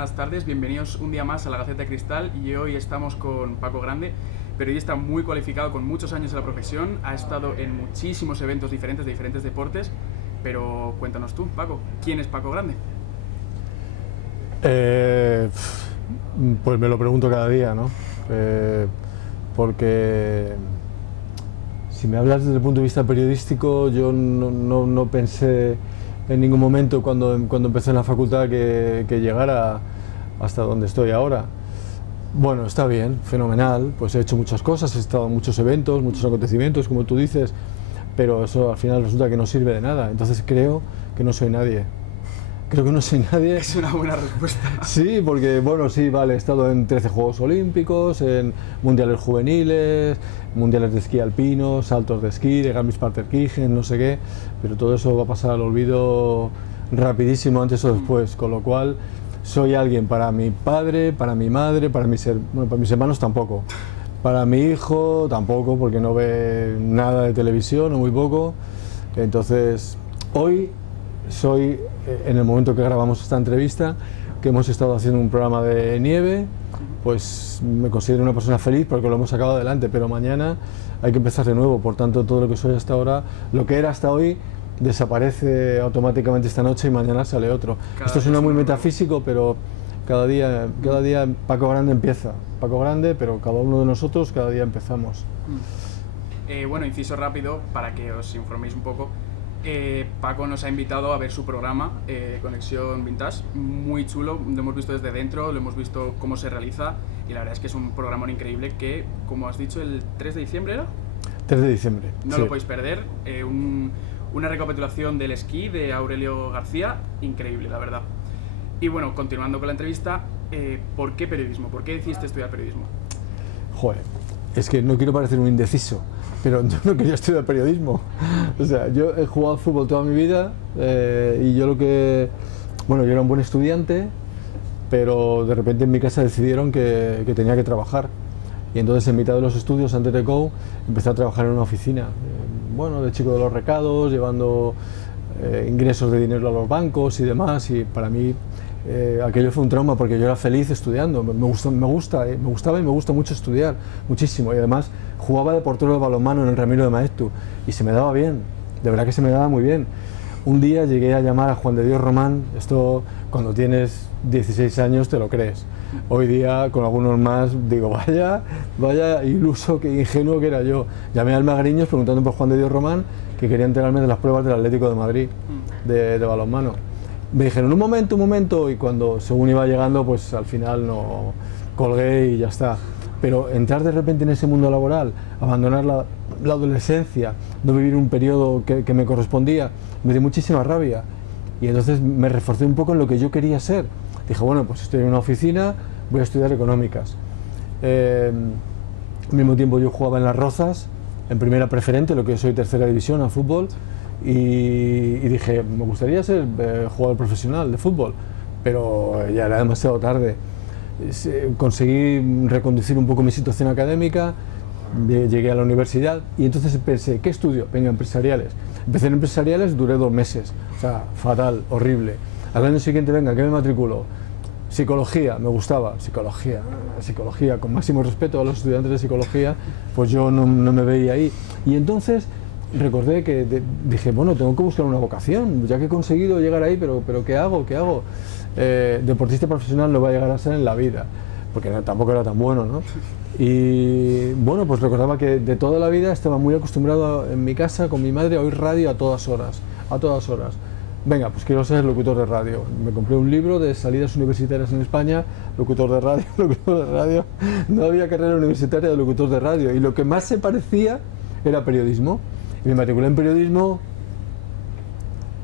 buenas tardes, bienvenidos un día más a la Gaceta de Cristal y hoy estamos con Paco Grande, periodista muy cualificado con muchos años en la profesión, ha estado en muchísimos eventos diferentes de diferentes deportes, pero cuéntanos tú, Paco, ¿quién es Paco Grande? Pues me lo pregunto cada día, ¿no? Porque si me hablas desde el punto de vista periodístico, yo no pensé en ningún momento cuando empecé en la facultad que llegara hasta donde estoy ahora. Bueno, está bien, fenomenal, pues he hecho muchas cosas, he estado en muchos eventos, muchos acontecimientos, como tú dices, pero eso al final resulta que no sirve de nada, entonces creo que no soy nadie. Creo que no soy nadie. Es una buena respuesta. Sí, porque bueno, sí, vale, he estado en 13 Juegos Olímpicos, en mundiales juveniles, mundiales de esquí alpino, saltos de esquí, de Garmisch-Partenkirchen, no sé qué, pero todo eso va a pasar al olvido rapidísimo antes o después, con lo cual soy alguien para mi padre, para mi madre, para mis hermanos tampoco, para mi hijo tampoco, porque no ve nada de televisión o muy poco, entonces hoy soy, en el momento que grabamos esta entrevista, que hemos estado haciendo un programa de nieve, pues me considero una persona feliz porque lo hemos sacado adelante, pero mañana hay que empezar de nuevo, por tanto todo lo que soy hasta ahora, lo que era hasta hoy, desaparece automáticamente esta noche y mañana sale otro. Esto suena muy metafísico, pero cada día Paco Grande empieza, Paco Grande, pero cada uno de nosotros cada día empezamos. Bueno, inciso rápido para que os informéis un poco. Paco nos ha invitado a ver su programa Conexión Vintage, muy chulo, lo hemos visto desde dentro, lo hemos visto cómo se realiza y la verdad es que es un programón increíble que, como has dicho, el 3 de diciembre ¿era? 3 de diciembre. No sí. Lo podéis perder, una recapitulación del esquí de Aurelio García, increíble la verdad. Y bueno, continuando con la entrevista, ¿por qué periodismo? ¿Por qué decidiste estudiar periodismo? Joder, es que no quiero parecer un indeciso, pero yo no quería estudiar periodismo. O sea, yo he jugado al fútbol toda mi vida y yo yo era un buen estudiante, pero de repente en mi casa decidieron que tenía que trabajar. Y entonces en mitad de los estudios, antes de COU, empecé a trabajar en una oficina, de chico de los recados, llevando ingresos de dinero a los bancos y demás, y para mí aquello fue un trauma porque yo era feliz estudiando, me gustaba y me gusta mucho estudiar, muchísimo, y además jugaba de portero de balonmano en el Ramiro de Maeztu y se me daba bien, de verdad que se me daba muy bien. Un día llegué a llamar a Juan de Dios Román, esto cuando tienes 16 años te lo crees, hoy día con algunos más digo vaya iluso, que ingenuo que era yo. Llamé al Magariños preguntando por Juan de Dios Román, que quería enterarme de las pruebas del Atlético de Madrid de balonmano. Me dijeron un momento, y cuando según iba llegando pues al final no colgué y ya está. Pero entrar de repente en ese mundo laboral, abandonar la adolescencia, no vivir un periodo que me correspondía, me dio muchísima rabia y entonces me reforcé un poco en lo que yo quería ser. Dije, bueno, pues estoy en una oficina, voy a estudiar económicas. Al mismo tiempo yo jugaba en Las Rozas, en primera preferente, lo que soy tercera división a fútbol, y dije, me gustaría ser jugador profesional de fútbol, pero ya era demasiado tarde. Conseguí reconducir un poco mi situación académica, llegué a la universidad y entonces pensé, ¿qué estudio? Venga, empresariales. Empecé en empresariales, duré 2 meses, o sea, fatal, horrible. Al año siguiente, venga, ¿qué me matriculo? Psicología, me gustaba, psicología, con máximo respeto a los estudiantes de psicología, pues yo no me veía ahí. Y entonces recordé que dije, bueno, tengo que buscar una vocación, ya que he conseguido llegar ahí, pero ¿qué hago? Deportista profesional no va a llegar a ser en la vida, porque tampoco era tan bueno, ¿no? Y bueno, pues recordaba que de toda la vida estaba muy acostumbrado en mi casa con mi madre a oír radio a todas horas. Venga, pues quiero ser locutor de radio. Me compré un libro de salidas universitarias en España, locutor de radio. No había carrera universitaria de locutor de radio y lo que más se parecía era periodismo. Y me matriculé en periodismo,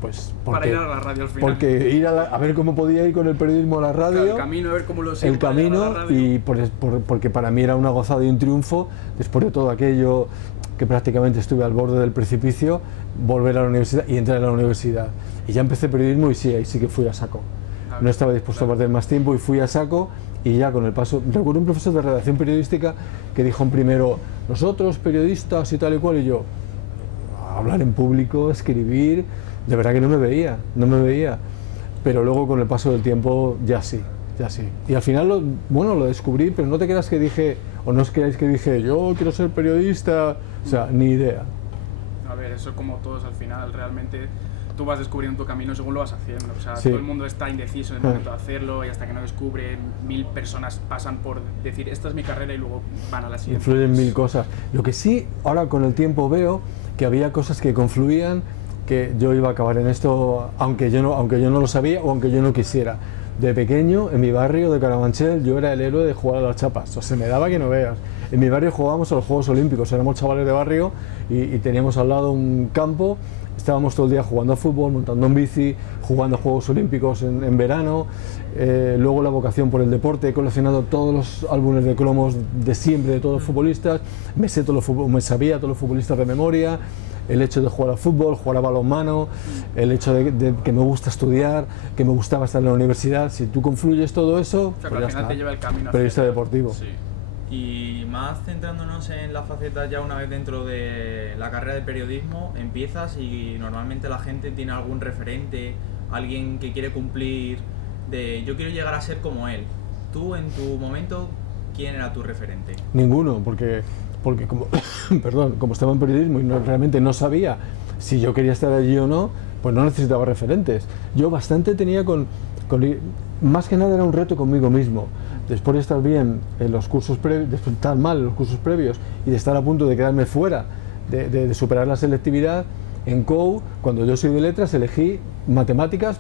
pues para ir a la radio al final. Porque ir a ver cómo podía ir con el periodismo a la radio. Claro, el camino, a ver cómo lo sigo. El camino, y porque para mí era una gozada y un triunfo, después de todo aquello que prácticamente estuve al borde del precipicio, volver a la universidad y entrar a la universidad. Y ya empecé periodismo y sí, ahí sí que fui a saco. No estaba dispuesto a perder más tiempo y fui a saco, y ya con el paso, recuerdo un profesor de redacción periodística que dijo primero, nosotros periodistas y tal y cual, y yo, hablar en público, escribir, de verdad que no me veía, pero luego con el paso del tiempo ya sí, ya sí. Y al final, lo descubrí, pero no te creas que dije, o no os creáis que dije, yo quiero ser periodista, o sea, ni idea. A ver, eso como todos al final, realmente tú vas descubriendo tu camino según lo vas haciendo. O sea, Sí. todo el mundo está indeciso en el momento de hacerlo y hasta que no descubre, 1000 personas pasan por decir, esta es mi carrera y luego van a la siguiente. Influyen 1000 cosas. Lo que sí, ahora con el tiempo veo que había cosas que confluían, que yo iba a acabar en esto, aunque yo no lo sabía o aunque yo no quisiera. De pequeño, en mi barrio de Carabanchel, yo era el héroe de jugar a las chapas. O sea, se me daba que no veas. En mi barrio jugábamos a los Juegos Olímpicos, éramos chavales de barrio y teníamos al lado un campo. Estábamos todo el día jugando a fútbol, montando en bici, jugando a Juegos Olímpicos en verano. Luego la vocación por el deporte, he coleccionado todos los álbumes de cromos de siempre de todos los futbolistas, me sabía todos los futbolistas de memoria. El hecho de jugar al fútbol, jugar a balonmano, el hecho de que me gusta estudiar, que me gustaba estar en la universidad. Si tú confluyes todo eso, O sea, pues que ya al final está. te lleva el camino. Periodista hacia- deportivo. Sí. Y más centrándonos en la faceta ya una vez dentro de la carrera de periodismo, empiezas y normalmente la gente tiene algún referente, alguien que quiere cumplir de yo quiero llegar a ser como él. Tú en tu momento, ¿quién era tu referente? Ninguno, porque como, perdón, como estaba en periodismo y realmente no sabía si yo quería estar allí o no, pues no necesitaba referentes. Yo bastante tenía más que nada era un reto conmigo mismo. Después de estar bien en los cursos previos, después de estar mal en los cursos previos y de estar a punto de quedarme fuera, de superar la selectividad, en COU, cuando yo soy de letras, elegí matemáticas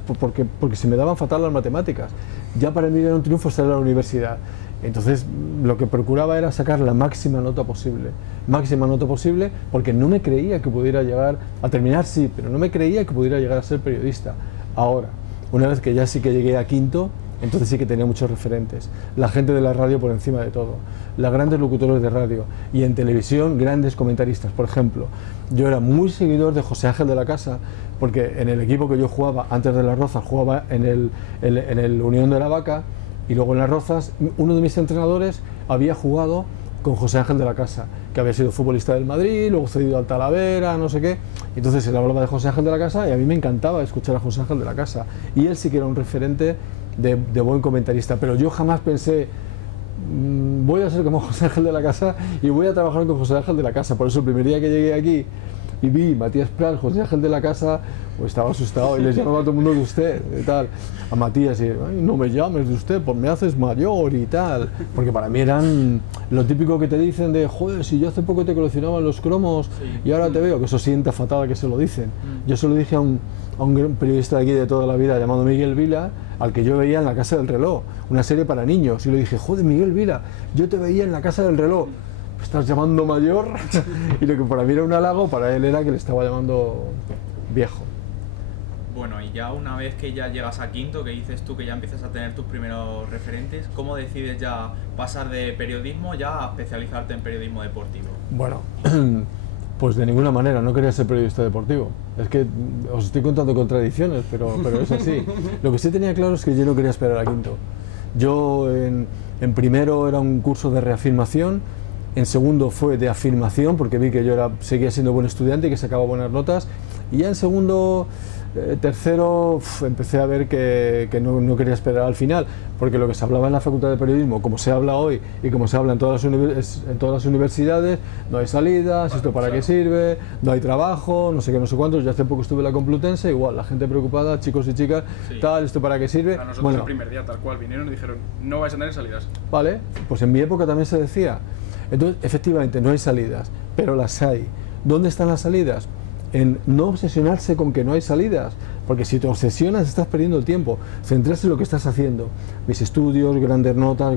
porque se me daban fatal las matemáticas. Ya para mí era un triunfo estar en la universidad. Entonces lo que procuraba era sacar la máxima nota posible, porque no me creía que pudiera llegar a terminar, sí, pero no me creía que pudiera llegar a ser periodista. Ahora, una vez que ya sí que llegué a quinto, entonces sí que tenía muchos referentes. La gente de la radio por encima de todo, los grandes locutores de radio y en televisión grandes comentaristas. Por ejemplo, yo era muy seguidor de José Ángel de la Casa, porque en el equipo que yo jugaba antes de Las Rozas, jugaba en el Unión de la Vaca, y luego en Las Rozas uno de mis entrenadores había jugado con José Ángel de la Casa, que había sido futbolista del Madrid, luego cedido al Talavera, no sé qué. Entonces él hablaba de José Ángel de la Casa y a mí me encantaba escuchar a José Ángel de la Casa. Y él sí que era un referente de buen comentarista, pero yo jamás pensé, voy a ser como José Ángel de la Casa y voy a trabajar con José Ángel de la Casa. Por eso el primer día que llegué aquí y vi Matías Prats, José Ángel de la Casa, pues estaba asustado y les llamaba a todo el mundo de usted y tal. A Matías y, "Ay, no me llames de usted, pues me haces mayor y tal". Porque para mí eran lo típico que te dicen de, joder, si yo hace poco te coleccionaba los cromos y ahora te veo, que eso sienta fatal a que se lo dicen. Yo se lo dije a un gran periodista de aquí de toda la vida llamado Miguel Vila, al que yo veía en La Casa del Reloj, una serie para niños, y le dije, joder, Miguel Vila, yo te veía en La Casa del Reloj, ¿me estás llamando mayor? Y lo que para mí era un halago, para él era que le estaba llamando viejo. Bueno, y ya una vez que ya llegas a quinto, que dices tú que ya empiezas a tener tus primeros referentes, ¿cómo decides ya pasar de periodismo ya a especializarte en periodismo deportivo? Bueno, pues de ninguna manera, no quería ser periodista deportivo. Es que os estoy contando contradicciones, pero es así. Lo que sí tenía claro es que yo no quería esperar a quinto. Yo en primero era un curso de reafirmación, en segundo fue de afirmación, porque vi que yo seguía siendo buen estudiante y que sacaba buenas notas, y ya en segundo, tercero, empecé a ver que no quería esperar al final, porque lo que se hablaba en la Facultad de Periodismo, como se habla hoy y como se habla en todas las universidades, no hay salidas, esto para qué sirve, no hay trabajo, no sé qué, no sé cuántos. Yo hace poco estuve en la Complutense, igual, la gente preocupada, chicos y chicas, tal, esto para qué sirve. A nosotros Bueno, el primer día tal cual vinieron y dijeron, no vais a tener salidas. vale, pues en mi época también se decía. Entonces, efectivamente, no hay salidas, pero las hay. ¿Dónde están las salidas? En no obsesionarse con que no hay salidas, porque si te obsesionas estás perdiendo el tiempo. Centrarse en lo que estás haciendo. Mis estudios, grandes notas,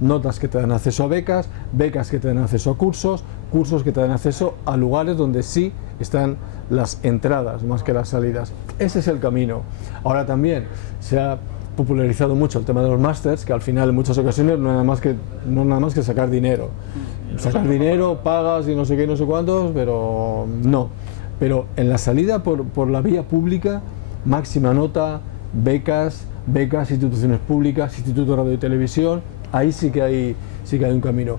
notas que te dan acceso a becas, becas que te dan acceso a cursos, cursos que te dan acceso a lugares donde sí están las entradas más que las salidas. Ese es el camino. Ahora también se ha popularizado mucho el tema de los másters, que al final en muchas ocasiones no es nada más que sacar dinero. Sacar dinero, pagas y no sé qué, no sé cuántos, pero no. Pero en la salida por la vía pública, máxima nota, becas, instituciones públicas, Instituto de Radio y Televisión, ahí sí que hay un camino.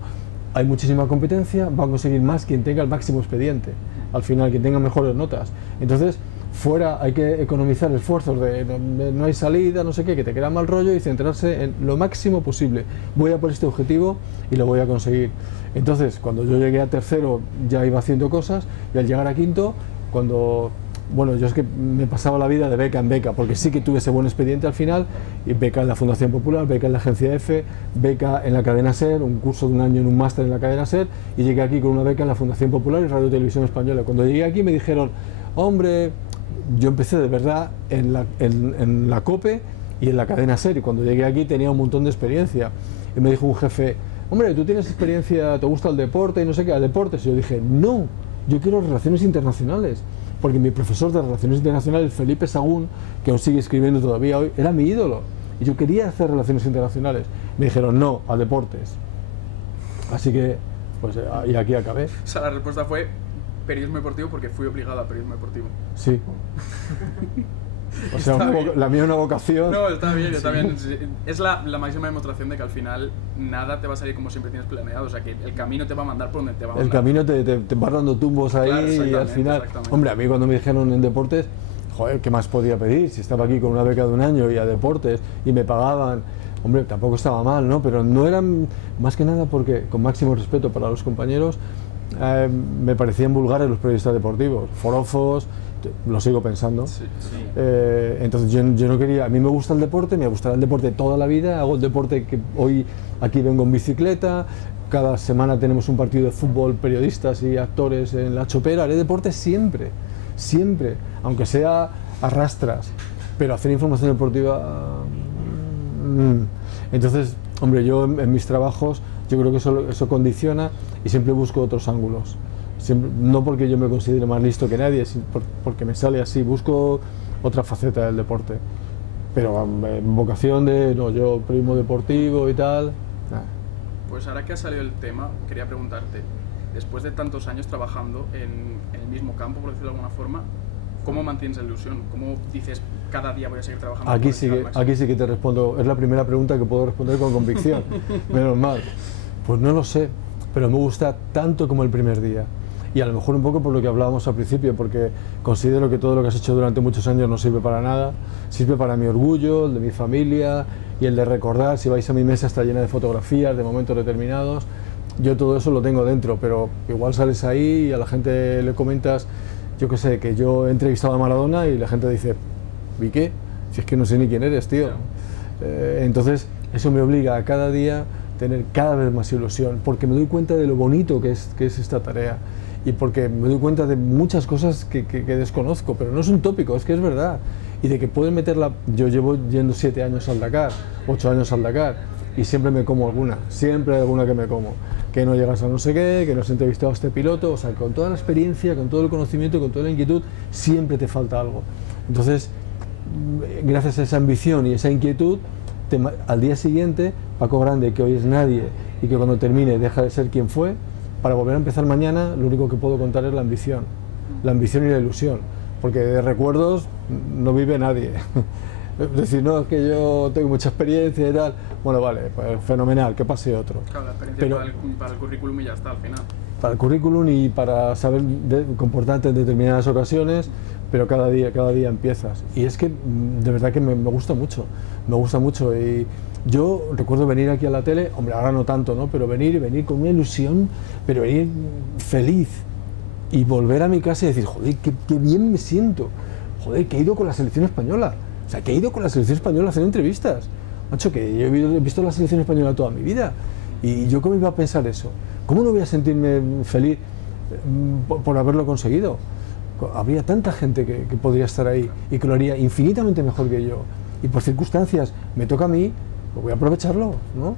Hay muchísima competencia, va a conseguir más quien tenga el máximo expediente, al final quien tenga mejores notas. Entonces fuera hay que economizar esfuerzos de no hay salida, no sé qué, que te queda mal rollo y centrarse en lo máximo posible. Voy a por este objetivo y lo voy a conseguir. Entonces, cuando yo llegué a tercero ya iba haciendo cosas y al llegar a quinto, bueno, yo es que me pasaba la vida de beca en beca, porque sí que tuve ese buen expediente al final, y beca en la Fundación Popular, beca en la Agencia EFE, beca en la cadena SER, un curso de un año en un máster en la cadena SER, y llegué aquí con una beca en la Fundación Popular y Radio Televisión Española. Cuando llegué aquí me dijeron, hombre, yo empecé de verdad en la COPE y en la cadena SER, y cuando llegué aquí tenía un montón de experiencia, y me dijo un jefe, hombre, tú tienes experiencia, te gusta el deporte y no sé qué, deportes, y yo dije, no, yo quiero relaciones internacionales, porque mi profesor de Relaciones Internacionales, Felipe Sagún, que aún sigue escribiendo todavía hoy, era mi ídolo. Y yo quería hacer Relaciones Internacionales. Me dijeron, no, a deportes. Así que, pues, y aquí acabé. O sea, la respuesta fue periodismo deportivo porque fui obligado a periodismo deportivo. Sí. O sea, la mía es una vocación. No, está bien, está bien. Es la máxima demostración de que al final nada te va a salir como siempre tienes planeado. O sea, que el camino te va a mandar por donde te va a mandar. El camino te va dando tumbos ahí, claro, y al final... Hombre, a mí cuando me dijeron en deportes, joder, ¿qué más podía pedir? Si estaba aquí con una beca de un año y a deportes y me pagaban... Hombre, tampoco estaba mal, ¿no? Pero no eran... Más que nada porque, con máximo respeto para los compañeros, me parecían vulgares los periodistas deportivos. Forofos... Lo sigo pensando. Sí, sí. Entonces yo no quería, a mí me gusta el deporte, me gustará el deporte toda la vida, hago el deporte que hoy aquí vengo en bicicleta, cada semana tenemos un partido de fútbol, periodistas y actores en la chopera, haré deporte siempre, siempre, aunque sea a rastras, pero hacer información deportiva... Entonces, hombre, yo en mis trabajos, yo creo que eso condiciona y siempre busco otros ángulos. Siempre, no porque yo me considere más listo que nadie, sino porque me sale así, busco otra faceta del deporte. Pero en vocación de, no, yo periodismo deportivo y tal, nada. Pues ahora que ha salido el tema, quería preguntarte, después de tantos años trabajando en el mismo campo, por decirlo de alguna forma, ¿cómo mantienes la ilusión? ¿Cómo dices, cada día voy a seguir trabajando? Aquí sí que te respondo, es la primera pregunta que puedo responder con convicción, menos mal. Pues no lo sé, pero me gusta tanto como el primer día. Y a lo mejor un poco por lo que hablábamos al principio, porque considero que todo lo que has hecho durante muchos años no sirve para nada, sirve para mi orgullo, el de mi familia y el de recordar, si vais a mi mesa está llena de fotografías de momentos determinados, yo todo eso lo tengo dentro, pero igual sales ahí y a la gente le comentas, yo qué sé, que yo he entrevistado a Maradona y la gente dice, ¿y qué? Si es que no sé ni quién eres, tío. Entonces eso me obliga a cada día tener cada vez más ilusión, porque me doy cuenta de lo bonito que es esta tarea. Y porque me doy cuenta de muchas cosas que desconozco, pero no es un tópico, es que es verdad. Y de que pueden meterla... Yo llevo yendo 7 años al Dakar, 8 años al Dakar, y siempre me como alguna, siempre hay alguna que me como. Que no llegas a no sé qué, que no has entrevistado a este piloto, o sea, con toda la experiencia, con todo el conocimiento, con toda la inquietud, siempre te falta algo. Entonces, gracias a esa ambición y esa inquietud, al día siguiente, Paco Grande, que hoy es nadie, y que cuando termine deja de ser quien fue, para volver a empezar mañana, lo único que puedo contar es la ambición y la ilusión, porque de recuerdos no vive nadie. Es decir, no, es que yo tengo mucha experiencia y tal, bueno, vale, pues fenomenal, que pase otro. Claro, la experiencia para el currículum y ya está al final. Para el currículum y para saber comportarte en determinadas ocasiones, pero cada día empiezas. Y es que de verdad que me gusta mucho, y yo recuerdo venir aquí a la tele, hombre, ahora no tanto, ¿no? Pero venir con una ilusión, pero venir feliz y volver a mi casa y decir, joder, qué bien me siento, joder, que he ido con la selección española, o sea, que he ido con la selección española a hacer entrevistas, macho, que yo he visto la selección española toda mi vida, y yo cómo iba a pensar eso, cómo no voy a sentirme feliz por haberlo conseguido. Habría tanta gente que podría estar ahí y que lo haría infinitamente mejor que yo, y por circunstancias me toca a mí, pues voy a aprovecharlo, ¿no?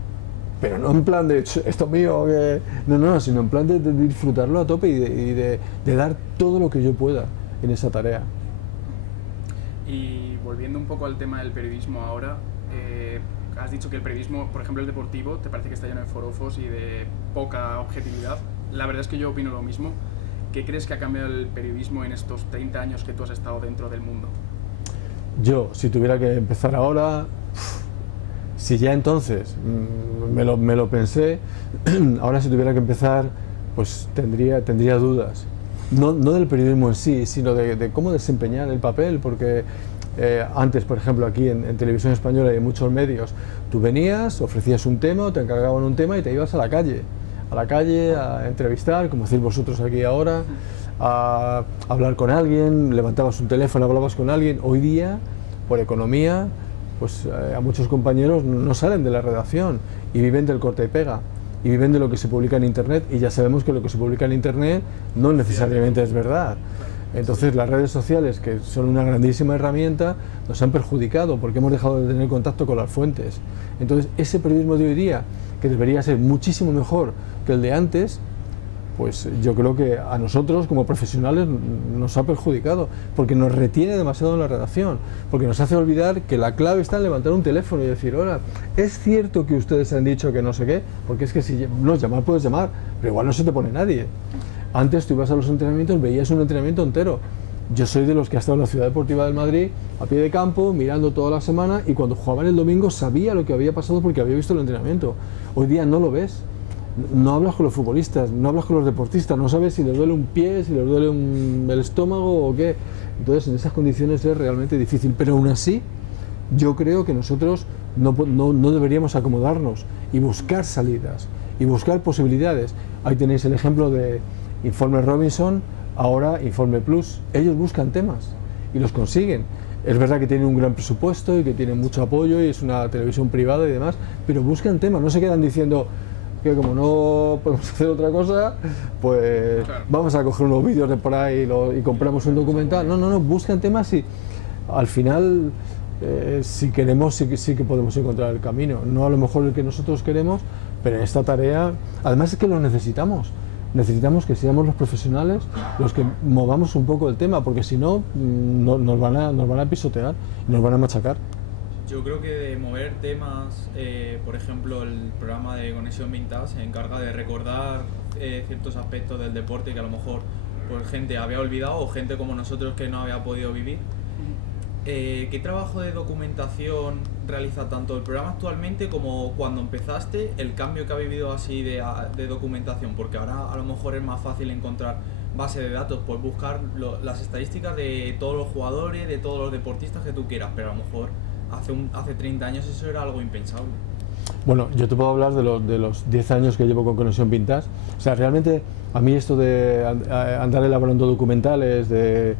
Pero no en plan de esto es mío, que... no, sino en plan de disfrutarlo a tope y de dar todo lo que yo pueda en esa tarea. Y volviendo un poco al tema del periodismo ahora, has dicho que el periodismo, por ejemplo el deportivo, te parece que está lleno de forofos y de poca objetividad. La verdad es que yo opino lo mismo. ¿Qué crees que ha cambiado el periodismo en estos 30 años que tú has estado dentro del mundo? Yo, si tuviera que empezar ahora... Si ya entonces me lo pensé, ahora si tuviera que empezar, pues tendría dudas. no del periodismo en sí, sino de cómo desempeñar el papel, porque antes, por ejemplo, aquí en Televisión Española y en muchos medios, tú venías, ofrecías un tema o te encargaban un tema y te ibas a la calle a entrevistar, como decís vosotros aquí ahora, a hablar con alguien, levantabas un teléfono, hablabas con alguien. Hoy día, por economía, pues a muchos compañeros no salen de la redacción y viven del corta y pega y viven de lo que se publica en internet, y ya sabemos que lo que se publica en internet no necesariamente es verdad. Entonces las redes sociales, que son una grandísima herramienta, nos han perjudicado porque hemos dejado de tener contacto con las fuentes. Entonces ese periodismo de hoy día, que debería ser muchísimo mejor que el de antes, pues yo creo que a nosotros como profesionales nos ha perjudicado, porque nos retiene demasiado en la redacción, porque nos hace olvidar que la clave está en levantar un teléfono y decir, hola, es cierto que ustedes han dicho que no sé qué, porque es que si no, llamar puedes llamar, pero igual no se te pone nadie. Antes tú ibas a los entrenamientos, veías un entrenamiento entero. Yo soy de los que ha estado en la Ciudad Deportiva del Madrid, a pie de campo, mirando toda la semana, y cuando jugaban el domingo sabía lo que había pasado porque había visto el entrenamiento. Hoy día no lo ves. No hablas con los futbolistas, no hablas con los deportistas, no sabes si les duele un pie, si les duele el estómago o qué. Entonces, en esas condiciones es realmente difícil. Pero aún así, yo creo que nosotros no deberíamos acomodarnos y buscar salidas y buscar posibilidades. Ahí tenéis el ejemplo de Informe Robinson, ahora Informe Plus. Ellos buscan temas y los consiguen. Es verdad que tienen un gran presupuesto y que tienen mucho apoyo y es una televisión privada y demás, pero buscan temas, no se quedan diciendo que como no podemos hacer otra cosa, pues claro, vamos a coger unos vídeos de por ahí y compramos un documental. No, buscan temas y al final, si queremos, sí que podemos encontrar el camino. No a lo mejor el que nosotros queremos, pero en esta tarea, además es que lo necesitamos. Necesitamos que seamos los profesionales los que movamos un poco el tema, porque si no, nos van a pisotear y nos van a machacar. Yo creo que de mover temas, por ejemplo, el programa de Conexión Vintage se encarga de recordar ciertos aspectos del deporte que a lo mejor pues, gente había olvidado o gente como nosotros que no había podido vivir. ¿Qué trabajo de documentación realiza tanto el programa actualmente como cuando empezaste, el cambio que ha vivido así de documentación? Porque ahora a lo mejor es más fácil encontrar base de datos, pues buscar las estadísticas de todos los jugadores, de todos los deportistas que tú quieras, pero a lo mejor hace 30 años eso era algo impensable. Bueno, yo te puedo hablar de los 10 años que llevo con Conexión Vintage. O sea, realmente a mí esto de andar elaborando documentales de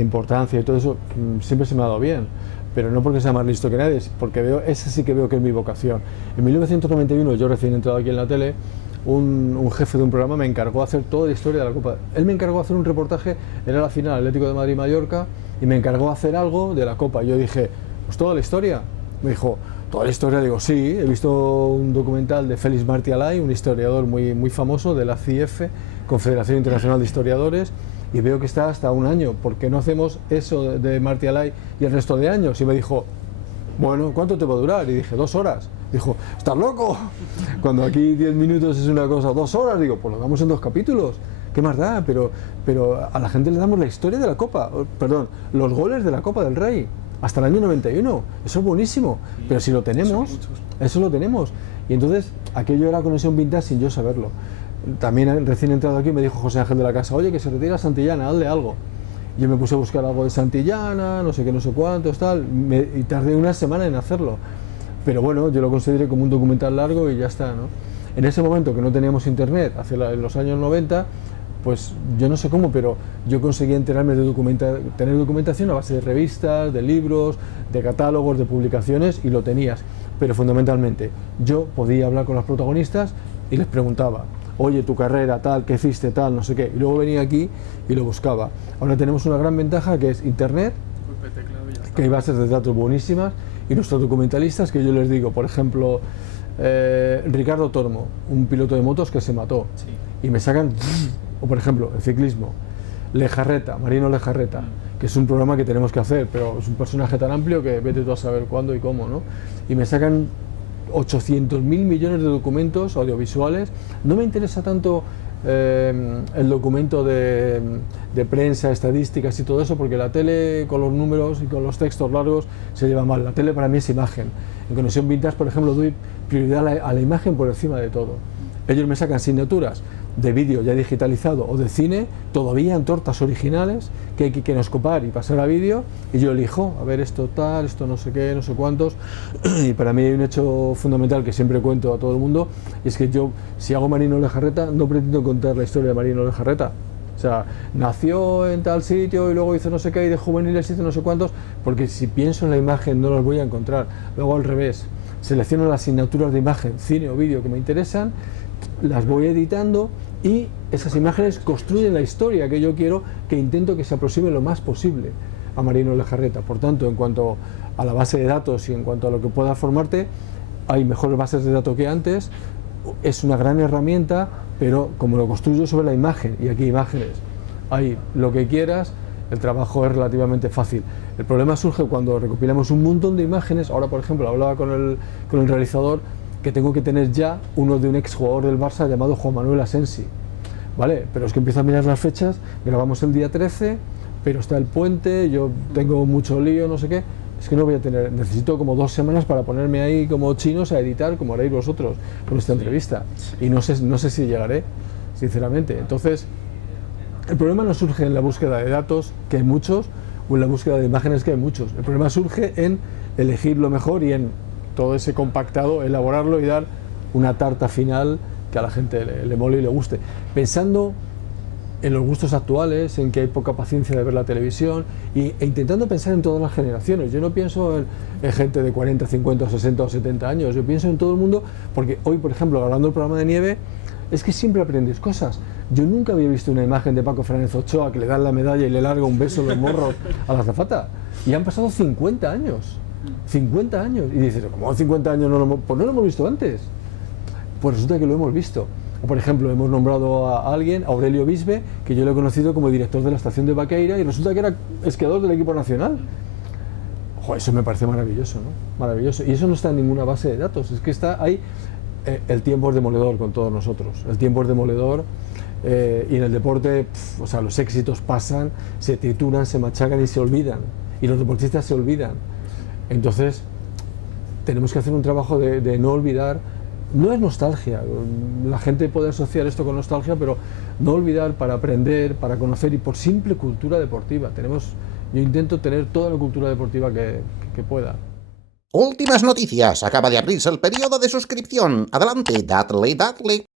importancia y todo eso siempre se me ha dado bien, pero no porque sea más listo que nadie, porque ese sí que veo que es mi vocación. En 1991, yo recién entrado aquí en la tele, un jefe de un programa me encargó de hacer toda la historia de la Copa. Él me encargó de hacer un reportaje, era la final Atlético de Madrid-Mallorca, y me encargó de hacer algo de la Copa. Yo dije, pues toda la historia. Me dijo, ¿toda la historia? Digo, sí, he visto un documental de Félix Martí Alay, un historiador muy famoso de la CIF, Confederación Internacional de Historiadores, y veo que está hasta un año. ¿Por qué no hacemos eso de Martí Alay y el resto de años? Y me dijo, bueno, ¿cuánto te va a durar? Y dije, 2 horas. Dijo, ¿estás loco? Cuando aquí 10 minutos es una cosa, 2 horas, digo, pues lo damos en 2 capítulos. ¿Qué más da? Pero a la gente le damos la historia de la Copa, perdón, los goles de la Copa del Rey, hasta el año 91. Eso es buenísimo, pero si lo tenemos, eso lo tenemos. Y entonces, aquello era Conexión Vintage sin yo saberlo. También recién entrado aquí me dijo José Ángel de la Casa, oye, que se retira Santillana, hazle algo. Yo me puse a buscar algo de Santillana, no sé qué, no sé cuántos, tal, y tardé una semana en hacerlo. Pero bueno, yo lo consideré como un documental largo y ya está, ¿no? En ese momento que no teníamos internet, en los años 90, pues yo no sé cómo, pero yo conseguí enterarme de tener documentación a base de revistas, de libros, de catálogos, de publicaciones, y lo tenías. Pero fundamentalmente, yo podía hablar con los protagonistas y les preguntaba, oye, tu carrera, tal, qué hiciste, tal, no sé qué. Y luego venía aquí y lo buscaba. Ahora tenemos una gran ventaja que es internet, que hay bases de datos buenísimas, y nuestros documentalistas, que yo les digo, por ejemplo, Ricardo Tormo, un piloto de motos que se mató, sí, y me sacan, o por ejemplo, el ciclismo, Marino Lejarreta, que es un programa que tenemos que hacer, pero es un personaje tan amplio que vete tú a saber cuándo y cómo, ¿no? Y me sacan 800.000 millones de documentos audiovisuales. No me interesa tanto el documento de prensa, estadísticas y todo eso, porque la tele con los números y con los textos largos se lleva mal. La tele para mí es imagen. En Conexión Vintage, por ejemplo, doy prioridad a la imagen por encima de todo. Ellos me sacan asignaturas de vídeo ya digitalizado o de cine, todavía en tortas originales que hay que nos copar y pasar a vídeo, y yo elijo, a ver, esto tal, esto no sé qué, no sé cuántos. Y para mí hay un hecho fundamental que siempre cuento a todo el mundo, y es que yo, si hago Marino Lejarreta, no pretendo contar la historia de Marino Lejarreta. O sea, nació en tal sitio y luego hizo no sé qué, y de juveniles hizo no sé cuántos, porque si pienso en la imagen no las voy a encontrar. Luego al revés, selecciono las asignaturas de imagen, cine o vídeo que me interesan, las voy editando, y esas imágenes construyen la historia que yo quiero, que intento que se aproxime lo más posible a Marino Lejarreta. Por tanto, en cuanto a la base de datos y en cuanto a lo que pueda formarte, hay mejores bases de datos que antes, es una gran herramienta, pero como lo construyo sobre la imagen, y aquí imágenes hay lo que quieras, el trabajo es relativamente fácil. El problema surge cuando recopilamos un montón de imágenes. Ahora, por ejemplo, hablaba con el realizador que tengo que tener ya uno de un exjugador del Barça llamado Juan Manuel Asensi, ¿vale? Pero es que empiezo a mirar las fechas, grabamos el día 13, pero está el puente, yo tengo mucho lío, no sé qué, es que no voy a tener, necesito como 2 semanas para ponerme ahí como chinos a editar, como haréis vosotros con esta entrevista, y no sé si llegaré, sinceramente. Entonces, el problema no surge en la búsqueda de datos, que hay muchos, o en la búsqueda de imágenes, que hay muchos. El problema surge en elegir lo mejor y en todo ese compactado, elaborarlo y dar una tarta final que a la gente le mole y le guste. Pensando en los gustos actuales, en que hay poca paciencia de ver la televisión, e intentando pensar en todas las generaciones. Yo no pienso en gente de 40, 50, 60 o 70 años, yo pienso en todo el mundo, porque hoy, por ejemplo, grabando el programa de nieve, es que siempre aprendes cosas. Yo nunca había visto una imagen de Paco Fernández Ochoa que le dan la medalla y le larga un beso en los morros a la azafata. Y han pasado 50 años. 50 años. Y dices, ¿cómo 50 años pues no lo hemos visto antes? Pues resulta que lo hemos visto. O, por ejemplo, hemos nombrado a alguien, a Aurelio Bisbe, que yo lo he conocido como director de la estación de Baqueira, y resulta que era esquiador del equipo nacional. Ojo, eso me parece maravilloso, ¿no? Maravilloso. Y eso no está en ninguna base de datos. Es que está ahí. El tiempo es demoledor con todos nosotros. El tiempo es demoledor. Y en el deporte, o sea, los éxitos pasan, se trituran, se machacan y se olvidan. Y los deportistas se olvidan. Entonces, tenemos que hacer un trabajo de no olvidar. No es nostalgia, la gente puede asociar esto con nostalgia, pero no olvidar para aprender, para conocer, y por simple cultura deportiva. Yo intento tener toda la cultura deportiva que pueda. Últimas noticias. Acaba de abrirse el periodo de suscripción. Adelante, dadle.